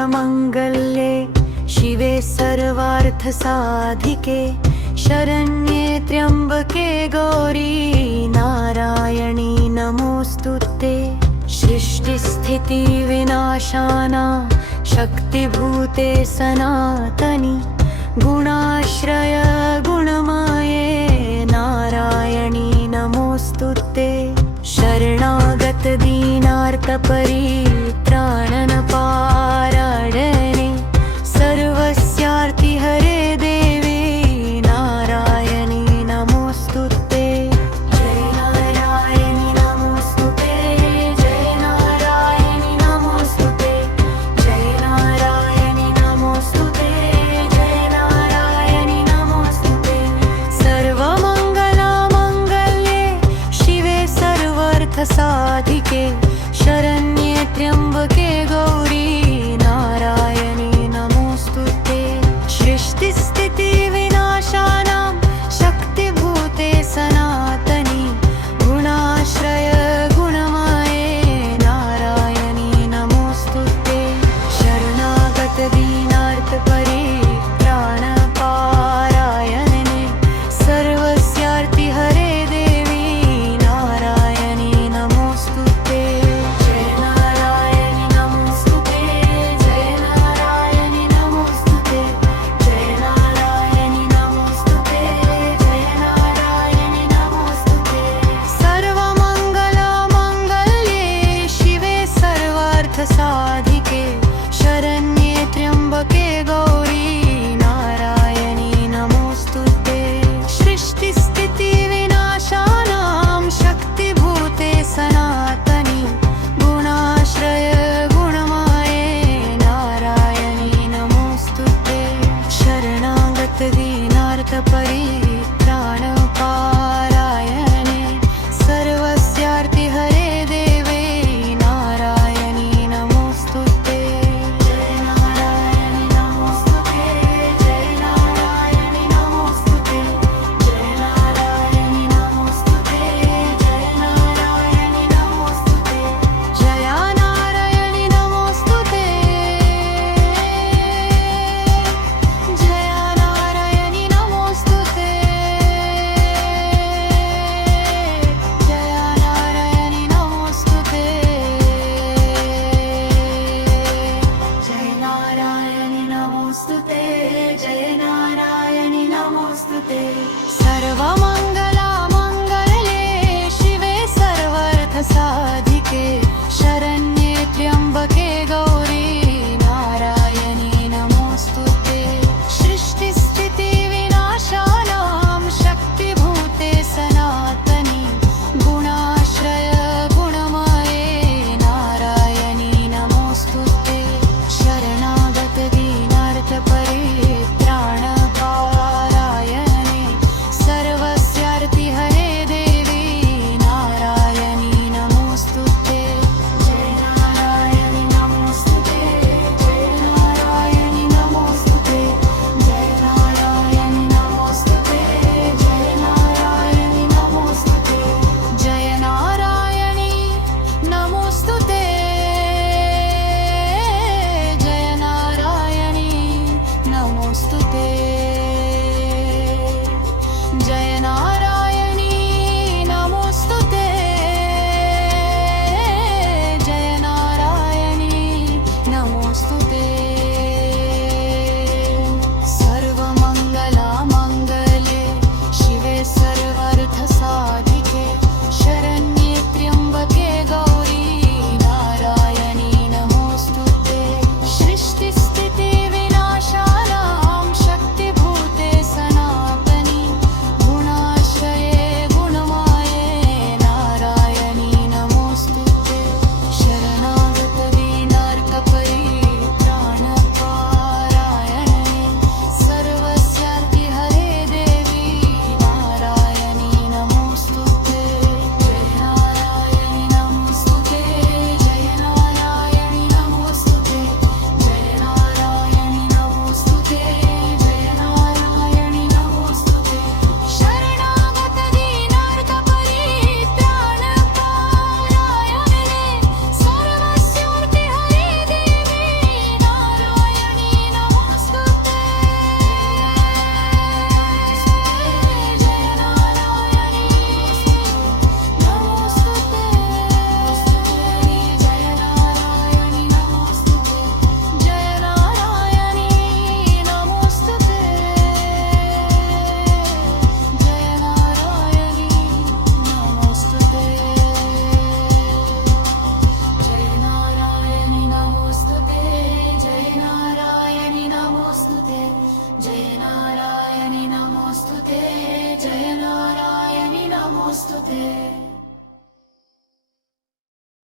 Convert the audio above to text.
सर्वमङ्गलमङ्गल्ये शिवे सर्वार्थसाधिके शरण्ये त्र्यम्बके गौरी नारायणी नमोऽस्तुते। सृष्टिस्थितिविनाशानां शक्तिभूते सनातनि गुणाश्रय गुणमाये नारायणी नमोऽस्तुते। शरणागत दीनार्तपरित्राणनपारायणे सर्वस्यार्तिहरे देवी नारायणी नमोऽस्तुते। जय नारायणी नमोऽस्तुते, जय नारायणी नमोऽस्तुते, जय नारायणी नमोऽस्तुते, जय नारायणी नमोऽस्तुते। सर्वमङ्गलमङ्गल्ये शिवे सर्वार्थसाधिके शरण्ये त्र्यम्बके गौरी नारायणी नमोऽस्तुते। सृष्टिस्थितिविनाशानां शक्तिभूते सनातनि गुणाश्रय गुणमाये नारायणी नमोऽस्तुते। शरणागत दीनार्तपरित्राणपारायणे सर्वस्यार्तिहरे देवी नारायणी नमोऽस्तुते। जय नारायणी नमोऽस्तुते, जय नारायणी नमोऽस्तुते, जय नारायणी नमोऽस्तुते, जय नारायणी नमोऽस्तुते। सर्वमङ्गलमङ्गल्ये शिवे सर्वार्थसाधिके शरण्ये त्र्यम्बके गौरी नारायणी नमोऽस्तुते। सृष्टिस्थितिविनाशानां शक्तिभूते सनातनि गुणाश्रय गुणमाये नारायणी नमोऽस्तुते। शरणागत दीनार्तपरित्राणपारायणे सर्वस्यार्तिहरे देवे नारायणी नमोऽस्तुते। जय नारायणी नमोऽस्तुते, जय नारायणी नमोऽस्तुते, जय नारायणी नमोऽस्तुते, जय नारायणी नमोऽस्तुते। जय नारायणी नमोऽस्तुते, जय नारायणी नमोऽस्तुते, जय नारायणी नमोऽस्तुते, जय नारायणी नमोऽस्तुते, जय नारायणी नमोऽस्तुते। सर्वमङ्गलमङ्गल्ये शिवे सर्वार्थसाधिके शरण्ये त्र्यम्बके गौरी नारायणी नमोऽस्तुते। सृष्टिस्थितिविनाशानां शक्तिभूते सनातनि गुणाश्रय गुणमाये नारायणी नमोऽस्तुते। शरणागत दीनार्तपरित्राणपारायणे सर्वस्यार्तिहरे नमोस्तुते